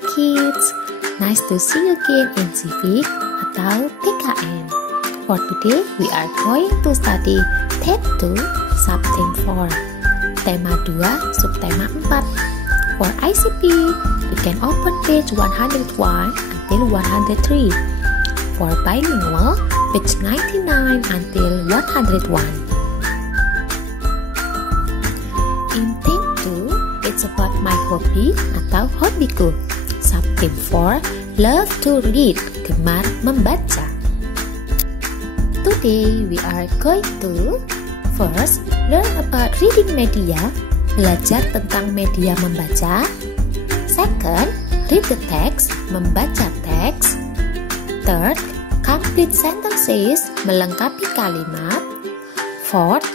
kids, nice to see you again in Civic atau PKN. For today, we are going to study Tab 2, Subtheme 4, Tema 2, Subtema 4. For ICP, you can open page 101 until 103. For bilingual, page 99 until 101. In Theme 2, it's about my hobby atau hobiku. Subtheme 4, love to read, gemar membaca. Today we are going to first learn about reading media, belajar tentang media membaca. Second, read the text, membaca teks. Third, complete sentences, melengkapi kalimat. Fourth,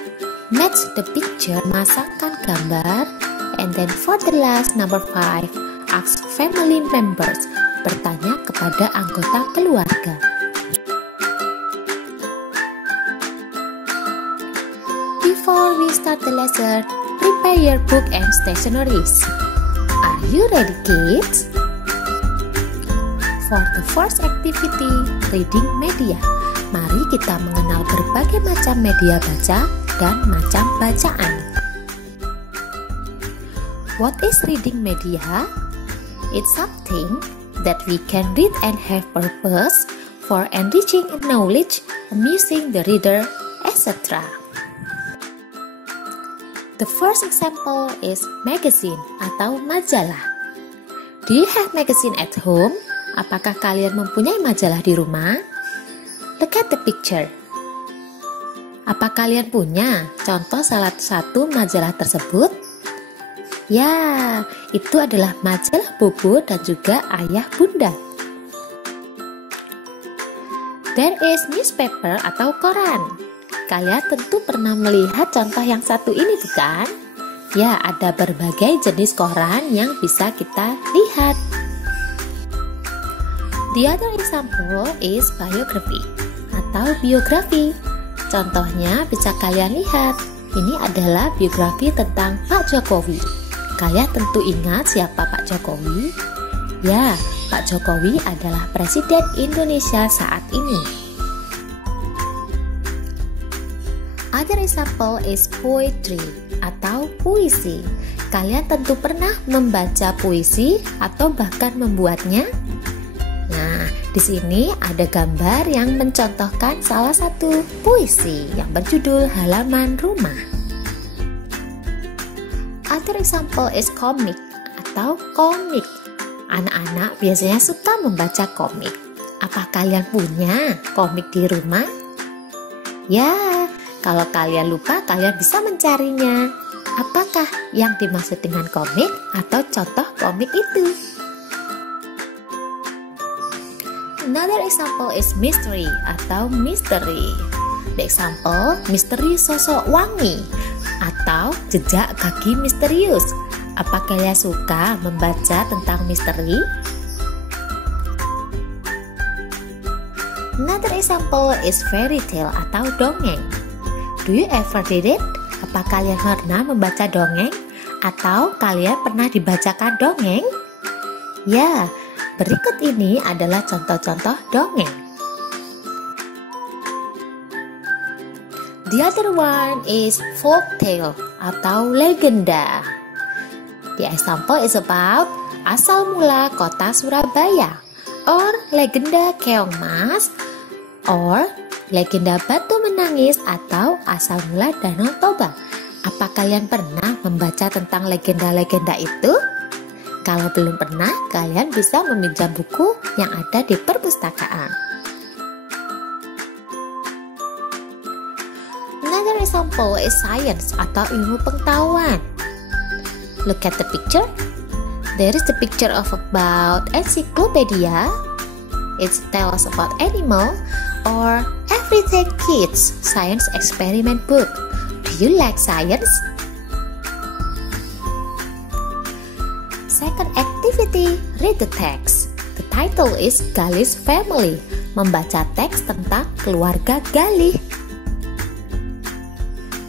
match the picture, masangkan gambar. And then for the last, number 5, ask family members, bertanya kepada anggota keluarga. Before we start the lesson, prepare your book and stationeries. Are you ready, kids? For the first activity, reading media. Mari kita mengenal berbagai macam media baca dan macam bacaan. What is reading media? It's something that we can read and have purpose for enriching knowledge, amusing the reader, etc. The first example is magazine atau majalah. Do you have magazine at home? Apakah kalian mempunyai majalah di rumah? Look at the picture. Apa kalian punya contoh salah satu majalah tersebut? Ya, itu adalah majalah Bobo dan juga Ayah Bunda. There is newspaper atau koran. Kalian tentu pernah melihat contoh yang satu ini, bukan? Ya, ada berbagai jenis koran yang bisa kita lihat. The other example is biography atau biografi. Contohnya bisa kalian lihat. Ini adalah biografi tentang Pak Jokowi. Kalian tentu ingat siapa Pak Jokowi? Ya, Pak Jokowi adalah Presiden Indonesia saat ini. Other example is poetry atau puisi. Kalian tentu pernah membaca puisi atau bahkan membuatnya. Nah, di sini ada gambar yang mencontohkan salah satu puisi yang berjudul Halaman Rumah. Other example is comic atau komik. Anak-anak biasanya suka membaca komik. Apa kalian punya komik di rumah? Ya, kalau kalian lupa, kalian bisa mencarinya. Apakah yang dimaksud dengan komik atau contoh komik itu? Another example is mystery atau misteri. The example, misteri sosok wangi atau jejak kaki misterius. Apa kalian suka membaca tentang misteri? Another example is fairy tale atau dongeng. Do you ever read it? Apa kalian pernah membaca dongeng? Atau kalian pernah dibacakan dongeng? Ya, berikut ini adalah contoh-contoh dongeng. The other one is folk tale atau legenda. The example is about asal mula kota Surabaya, or legenda Keong Mas, or legenda Batu Menangis atau asal mula Danau Toba. Apa kalian pernah membaca tentang legenda-legenda itu? Kalau belum pernah, kalian bisa meminjam buku yang ada di perpustakaan. Another example is science atau ilmu pengetahuan. Look at the picture. There is the picture of about encyclopedia. It tells about animal or everything kids science experiment book. Do you like science? Second activity, read the text. The title is Galih Family, membaca teks tentang keluarga Galih.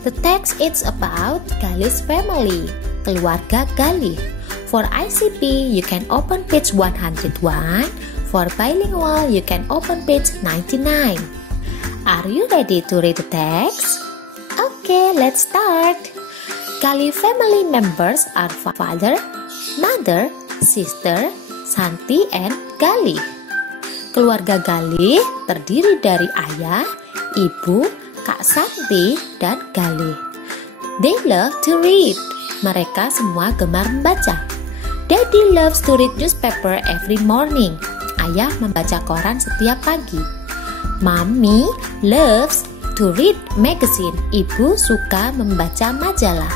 The text is about Galih family, keluarga Galih. For ICP, you can open page 101. For bilingual, you can open page 99. Are you ready to read the text? Okay, let's start. Gali family members are father, mother, sister, Santi, and Gali. Keluarga Gali terdiri dari ayah, ibu, Kak Santi, dan Gali. They love to read. Mereka semua gemar membaca. Daddy loves to read newspaper every morning. Ayah membaca koran setiap pagi. Mommy loves to read magazine. Ibu suka membaca majalah.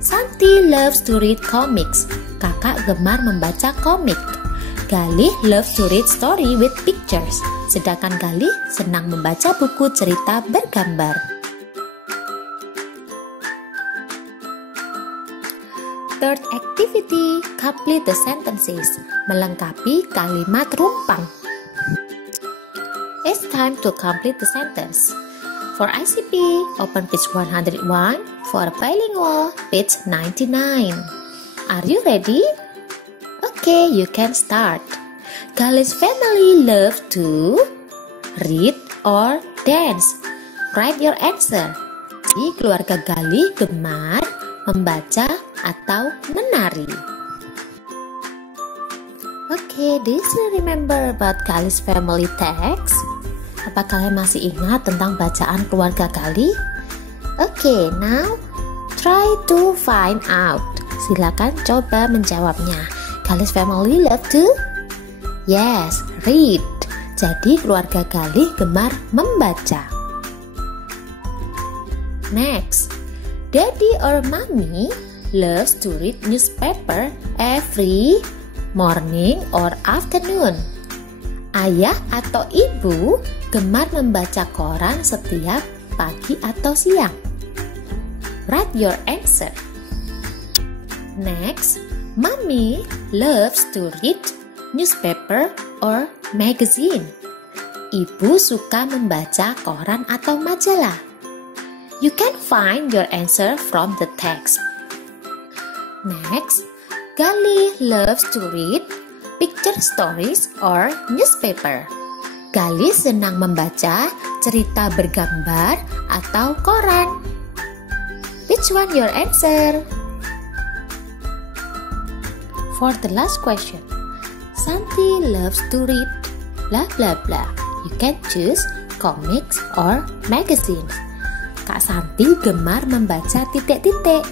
Santi loves to read comics. Kakak gemar membaca komik. Gali loves to read story with pictures. Sedangkan Gali senang membaca buku cerita bergambar. Third activity, complete the sentences. Melengkapi kalimat rumpang. It's time to complete the sentence. For ICP, open page 101. For bilingual, page 99. Are you ready? Okay, you can start. Gali's family love to read or dance. Write your answer. Jadi keluarga Gali gemar membaca atau menari. Okay, do you still remember about Gali's family text? Apa kalian masih ingat tentang bacaan keluarga Gali? Okay, now try to find out. Silakan coba menjawabnya. Gali's family love to? Yes, read. Jadi keluarga Gali gemar membaca. Next, Daddy or Mommy loves to read newspaper every morning or afternoon. Ayah atau ibu gemar membaca koran setiap pagi atau siang. Write your answer. Next, Mommy loves to read newspaper or magazine. Ibu suka membaca koran atau majalah. You can find your answer from the text. Next, Gali loves to read picture stories or newspaper. Gali senang membaca cerita bergambar atau koran. Which one your answer? For the last question, Santi loves to read blah blah blah. You can choose comics or magazines. Kak Santi gemar membaca titik-titik.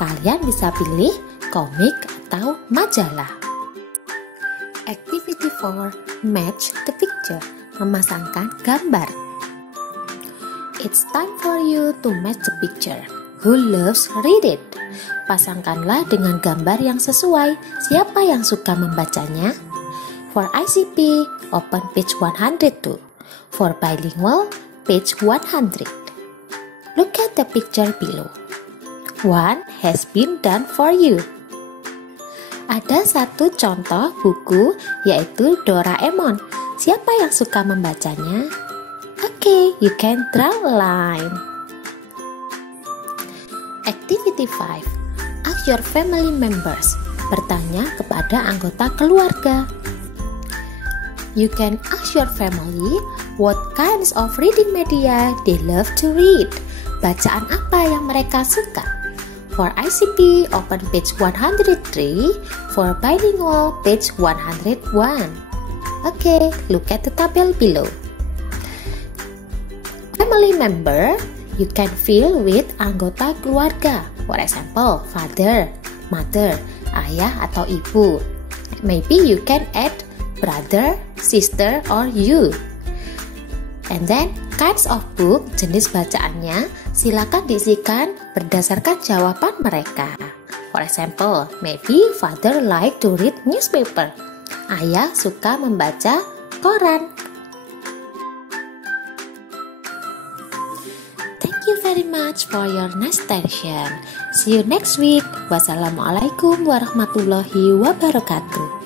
Kalian bisa pilih komik atau majalah. Activity 4, match the picture. Memasangkan gambar. It's time for you to match the picture. Who loves read it? Pasangkanlah dengan gambar yang sesuai. Siapa yang suka membacanya? For ICP, open page 102. For bilingual, page 100. Look at the picture below. One has been done for you. Ada satu contoh buku yaitu Doraemon. Siapa yang suka membacanya? Okay, you can draw a line. Activity 5. Ask your family members. Bertanya kepada anggota keluarga. You can ask your family what kinds of reading media they love to read. Bacaan apa yang mereka suka? For ICP, open page 103. For bilingual, page 101. Okay, look at the table below. Family member, you can fill with anggota keluarga. For example, father, mother, ayah atau ibu. Maybe you can add brother, sister, or you. And then, kinds of book, jenis bacaannya, silakan diisikan berdasarkan jawaban mereka. For example, maybe father like to read newspaper. Ayah suka membaca koran. Thank you very much for your nice attention. See you next week. Wassalamualaikum warahmatullahi wabarakatuh.